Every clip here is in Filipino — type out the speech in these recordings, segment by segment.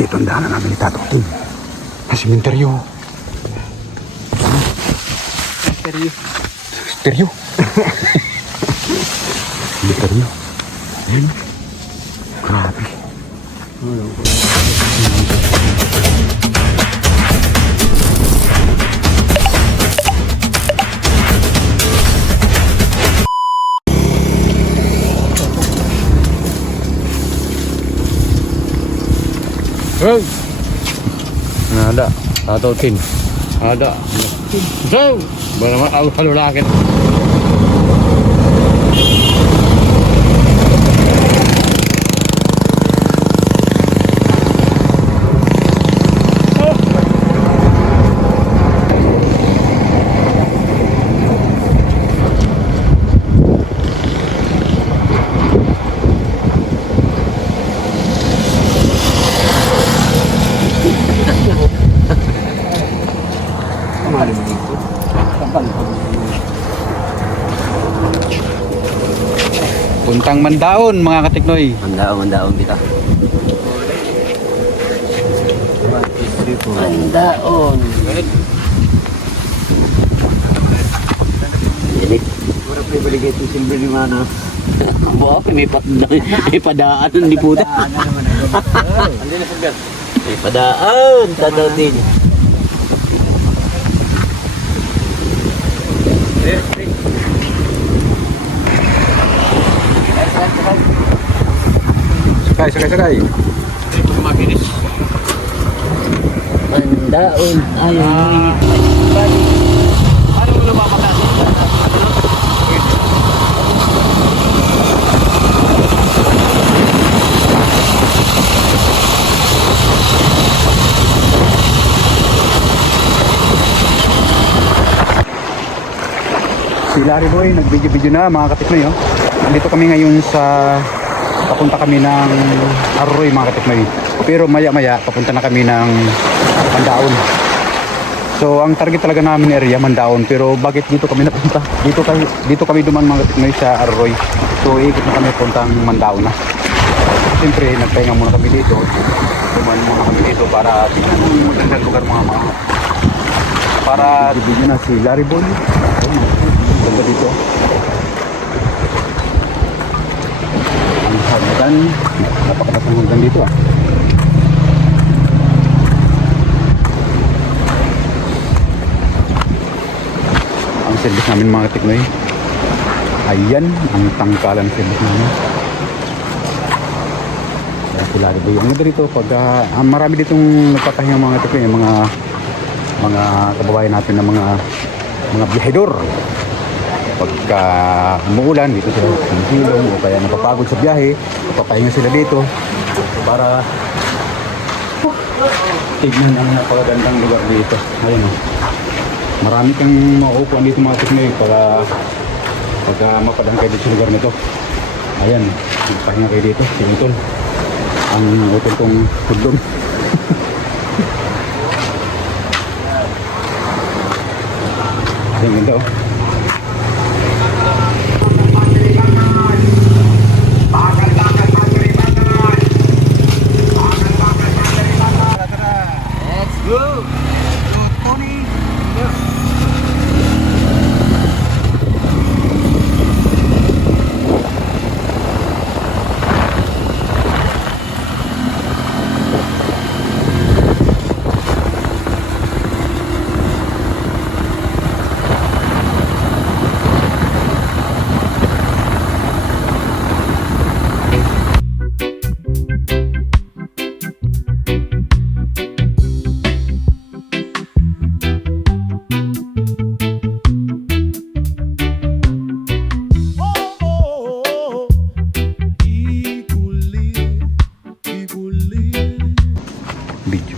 Dito ang daanan namin ni Tatotin. Sa simenteryo. Simenteryo. Simenteryo. Ayan. Grabe. Hey! Ada, atau tin. Ada. So, bagaimana kalau laki? Puntang Mandaon mga katiknoy. Mandaon kita. Mandaon. Jadi, Orang privileged itu silbi di mana? bawa may padaan di puta. May padaan tatatin. Sakay. Mandaon. Ayun. Si Larry Boy, nag-video na mga katiknoy. Oh. Nandito kami ngayon sa papunta kami ng Arroy mga katiknoy. Pero maya papunta na kami ng Mandaon. So ang target talaga namin area Mandaon, pero bakit dito kami napunta? Dito kami duman mga katiknoy sa Arroy. So ikot na kami puntang Mandaon na. Siyempre nagpahinga muna kami dito. Duman muna kami dito para tingnan mo magandang lugar mga para video na si Larry Boy. Ganda dito. Ang hagdan, napakataas ng hagdan dito ah. Ang service namin mga katiknoy. Ayan, ang tangkalan service namin. Kaya sila Boy. Ang ganda dito pag marami ditong nagpapahinga mga katiknoy, mga kababayan natin na mga biyahedor. Pagka umuulan dito sila silong o kaya napapagod sa biyahe, papahinga sila dito para tignan ang napakagandang lugar dito. Ayun oh. Marami kang mauupuan dito mga tiknoy para pagka mapadang kayo dito sa lugar nito. Ayan, pahinga kayo dito, sinutol ang utol kong tudlong. Ayan, ganda oh.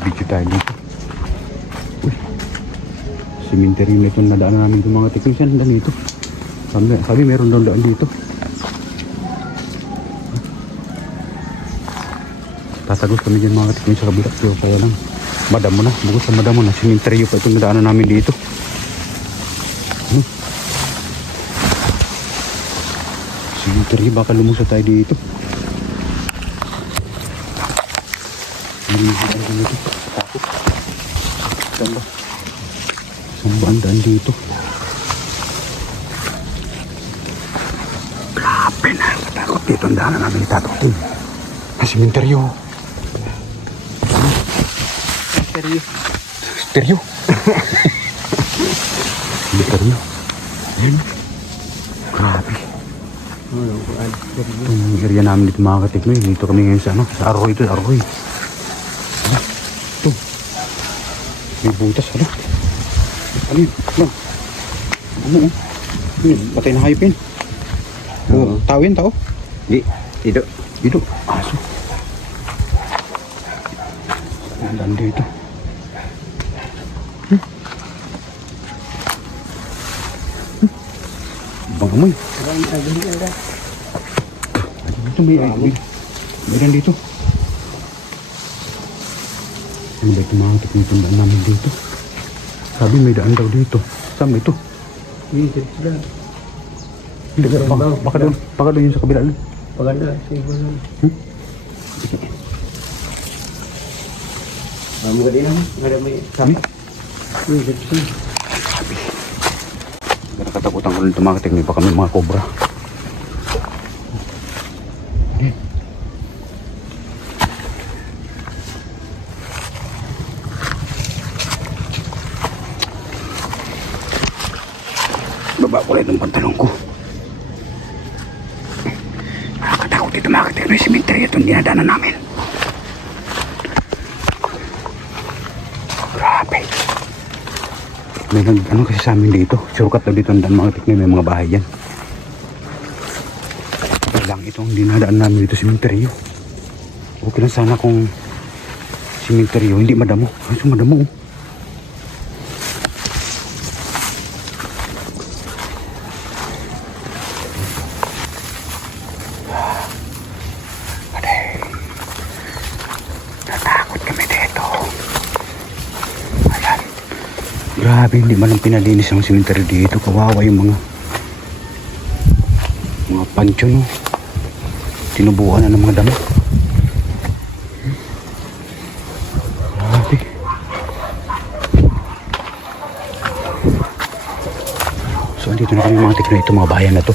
Video tayo dito. Uy, cemetery na itong nadaanan namin itong mga tikong siya dito. Sabi meron doon daan dito. Tatagos kami dyan mga tikong sa kabila. Pero kaya lang madamo na, bukod sa madamo na cemetery pa itong nadaanan namin dito. Cemetery, baka lumusot tayo dito. Takot. Saan ba? Saan ba ang daan dito? Grabe na. Takot dito ang daanan namin itatutin. Ang simenteryo. Simenteryo. Simenteryo. Ayan. Grabe. Itong area namin dito mga katiknoy. Dito kami ngayon sa Arroy ito. Arroy. Ito. May butas. Ano yun? Ano? Ano? Patay na hayop yun. Oh, tao yun, tao? Di, dito. Dito. Aso. Ang dito. Bang amoy. Dito may daan dito. Ano ba ito mga katiknoy itong daan namin dito? Sabi may daan daw dito. Saan ba ito? Dito sila. Hindi, baka doon yun sa kabila lang. Paganda, siguro lang. Mga din naman. Nga may Sabi? dito sila. Sabi. Nakatakutan ko rin ito mga katiknoy. Baka may mga cobra. Baba ko lang itong pantalong ko. Nakakatakot dito mga katiknoy. Simenteryo itong dinadaanan namin. Grabe. May ano kasi sa amin dito. Shortcut daw dito ang daan mga katiknoy. May mga bahay yan. Lang itong dinadaan namin dito simenteryo. Okay lang sana kung simenteryo hindi madamo. Ay, so madamo oh. Grabe, hindi man lang pinalinis ang simenteryo dito. Kawawa yung mga pancho, no? Tinubuan na ng mga damo. Grabe. So, andito na kami mga tikno. Ito mga bayan na to.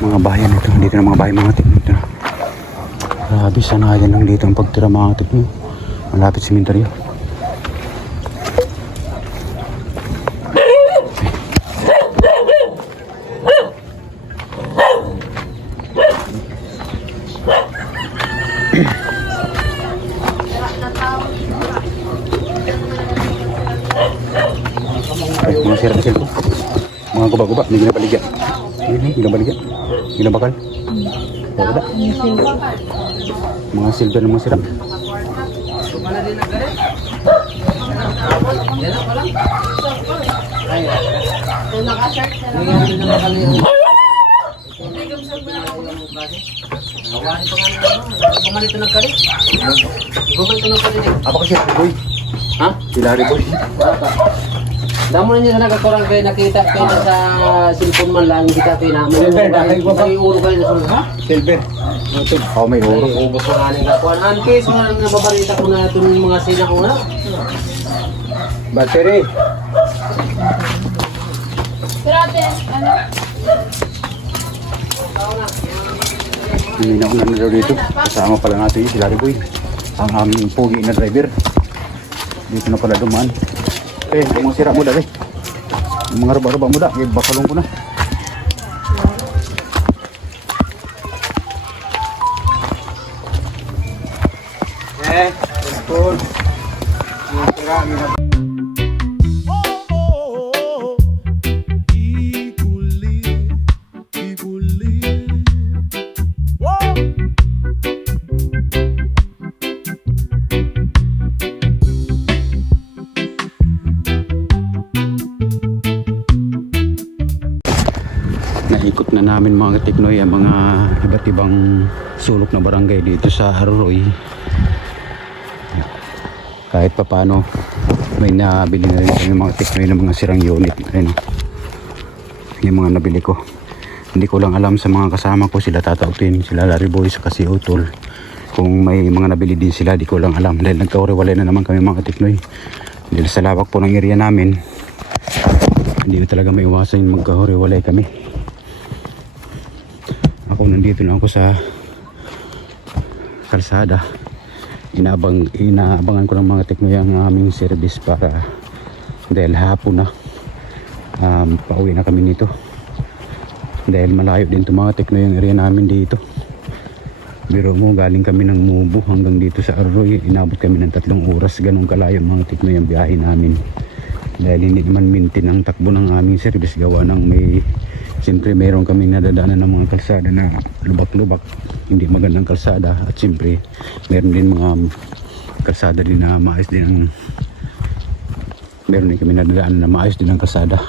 Mga bayan na to. Andito na mga bayan mga tikno. Ito na. Grabe, sanayan lang dito ang pagtira mga tikno. Malapit simenteryo. Mga sira-sira ko. Mga guba-guba, may ginabaligya. Ginabaligya. Ginabakal. Wala. Mga silver na mga sira. Apa kasi Boy? Ha? Si Larry Boy. Damo na niya sa nagkakurang kayo nakita kayo na sa cellphone man lang kita kayo na may uro kayo na sa ha? Silver. Oh, may oro. Ubos ko nga nila kuhan. Antes mo nang nababalita ko na ito yung mga sina ko na. Battery. Pero ate, ano? Hindi na ako na daw dito. Kasama pala natin si Larry Boy. Ang aming pogi na driver. Dito na pala dumaan. Yung mga sira mo dali. Yung mga raba-raba mo dali. Bakalong ko na. Let's go. Mga sira, naikot na namin mga katiknoy ang mga iba't ibang sulok na barangay dito sa Arroy. Kahit pa paano may nabili na rin kami mga tiknoy ng mga sirang unit. Ayun, yung mga nabili ko. Hindi ko lang alam sa mga kasama ko, sila Tata Utin, sila Larry Boy, saka si Utol. Kung may mga nabili din sila, di ko lang alam. Dahil nagkauriwalay na naman kami mga katiknoy. Dahil sa lawak po ng area namin, hindi na talaga may iwasan yung magkauriwalay kami. Ako nandito lang ako sa kalsada. Inaabangan ko ng mga tiknoy ang aming service para dahil hapon na pauwi na kami nito. Dahil malayo din itong mga tiknoy yung area namin dito. Biro mo, galing kami ng Mubo hanggang dito sa Arroy, inabot kami ng 3 oras. Ganun kalayo mga tiknoy ang biyahe namin. Dahil hindi naman maintain ang takbo ng aming service, gawa ng may siyempre mayroon kami nadadaanan ng mga kalsada na lubak-lubak, hindi magandang kalsada. At siyempre mayroon din mga kalsada din na maayos din ang meron din kami nadadaanan na maayos din ang kalsada.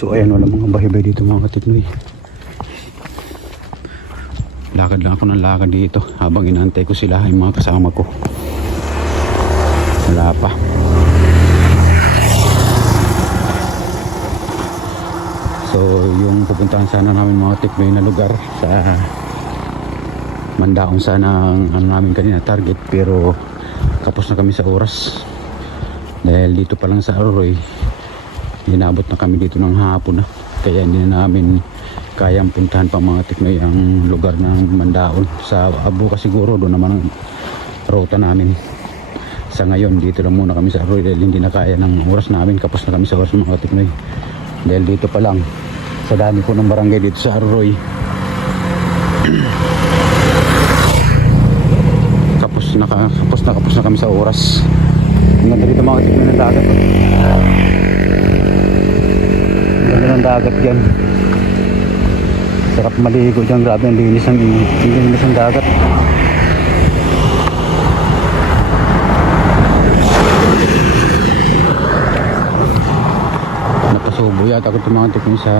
So ayan, wala mga bahay-bahay dito mga katiknoy. Lakad lang ako ng lakad dito habang inaantay ko sila, yung mga kasama ko. Wala pa. So yung pupuntahan sana namin mga tiknoy na lugar sa Mandaon sana ang ano namin kanina target, pero kapos na kami sa oras. Dahil dito pa lang sa Arroy, inabot na kami dito ng hapon na, kaya hindi na namin kayang puntahan pa mga tiknoy ang lugar ng Mandaon. Sa bukas siguro doon naman ang ruta namin. Sa ngayon dito lang muna kami sa Arroy dahil hindi na kaya ng oras namin, kapos na kami sa oras mga tiknoy. Dahil dito pa lang sa dami po ng barangay dito sa Arroy, kapos na kami sa oras. Ang ganda dito mga tiknoy ng dagat. Ganda ng dagat dyan. Sarap maligo dyan. Grabe ang linis ng dagat. Napasubo yata ako tumantik sa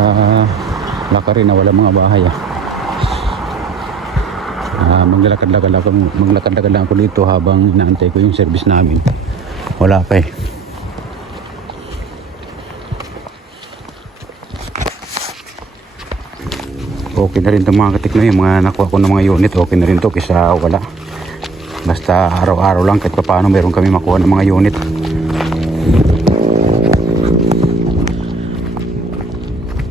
Lakarin na wala mga bahay. Maglalakad-lakad lang ako dito habang inaantay ko yung service namin. Wala pa eh. Okay na rin itong mga katiknoy, yung mga nakuha ko ng mga unit, okay na rin ito kaysa wala. Basta araw-araw lang kahit paano meron kami makuha ng mga unit.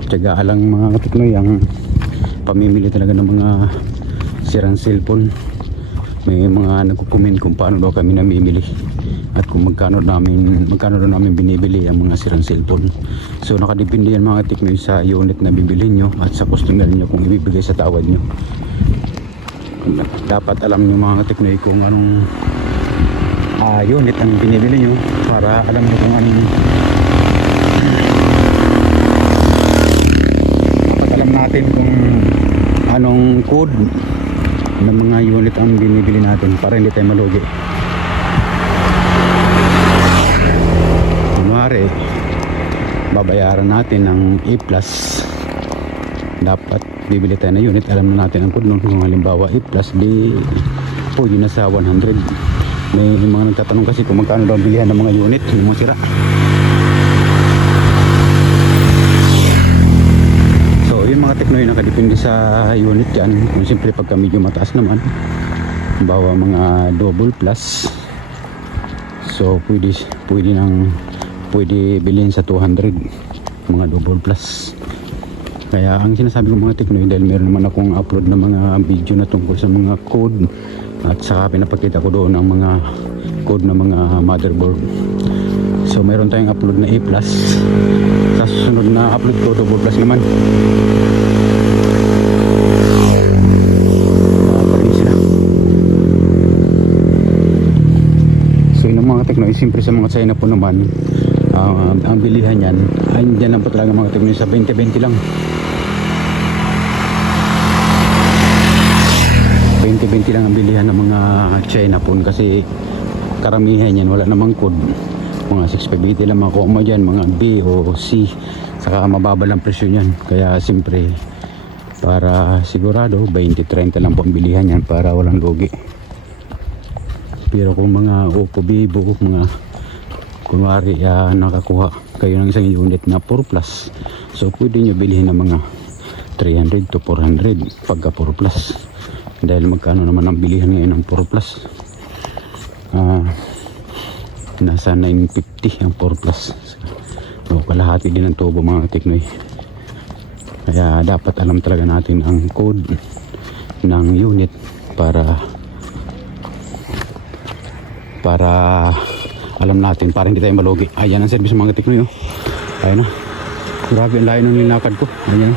Tiyagaan lang mga katiknoy ang pamimili talaga ng mga sirang cellphone. May mga nagko-comment kung paano daw kami namimili at kung magkano daw namin binibili ang mga sirang cellphone. So nakadepende yan mga tiknoy sa unit na bibili nyo at sa customer nyo kung ibibigay sa tawad nyo. Dapat alam nyo mga tiknoy kung anong unit ang binibili nyo para alam nyo kung anong dapat alam natin kung anong code ng mga unit ang binibili natin para hindi tayo malugi. Kunwari babayaran natin ng A+, dapat bibili tayo na unit, alam na natin ang code nun. Kung halimbawa A+, di pwede na sa 100. May mga nagtatanong kasi kung magkano daw bilihan ng mga unit, yung mga sira. So yung mga teknoy nakadepende sa unit yan. Kung siyempre pagka medyo mataas naman, bawa mga double plus, so pwede bilhin sa 200 mga double plus. Kaya ang sinasabi ko mga teknoy, dahil meron naman akong upload na mga video na tungkol sa mga code at saka pinapakita ko doon ang mga code ng mga motherboard. So meron tayong upload na A+, sa susunod na upload ko double plus naman. So yun ang mga teknoy. Siyempre sa mga China po naman, ang bilihan yan ay dyan lang po talaga mga teknoy, sa 20-20 lang. 20-20 lang ang bilihan ng mga China phone kasi karamihan yan wala namang code. Mga 650 lang makuha mo dyan, mga B o C, saka mababa lang presyo yan. Kaya siyempre para sigurado 20-30 lang po ang bilihan yan para walang lugi. Pero kung mga Oppo, Vivo, mga kunwari nakakuha kayo ng isang unit na 4 plus, so pwede nyo bilhin ng mga 300 to 400 pagka 4 plus. Dahil magkano naman ang bilihan ngayon ng 4 plus. Nasa 950 ang 4 plus. So, kalahati din ang tubo mga katiknoy. Kaya dapat alam talaga natin ang code ng unit para alam natin, para hindi tayo malugi. Ayan ang service mga katiknoy. Ayan na. Grabe ang layo ng linakad ko. Ayan.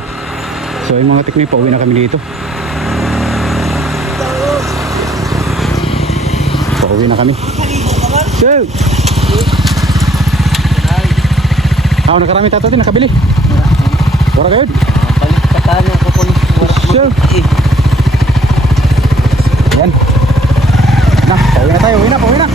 So yung mga teknik, pauwi na kami dito. Pauwi na kami. So, nakarami tato din, nakabili. Wala kayo? Balik ka tayo ko po. Sure. Ayan. Na, pauwi na tayo. Pauwi na.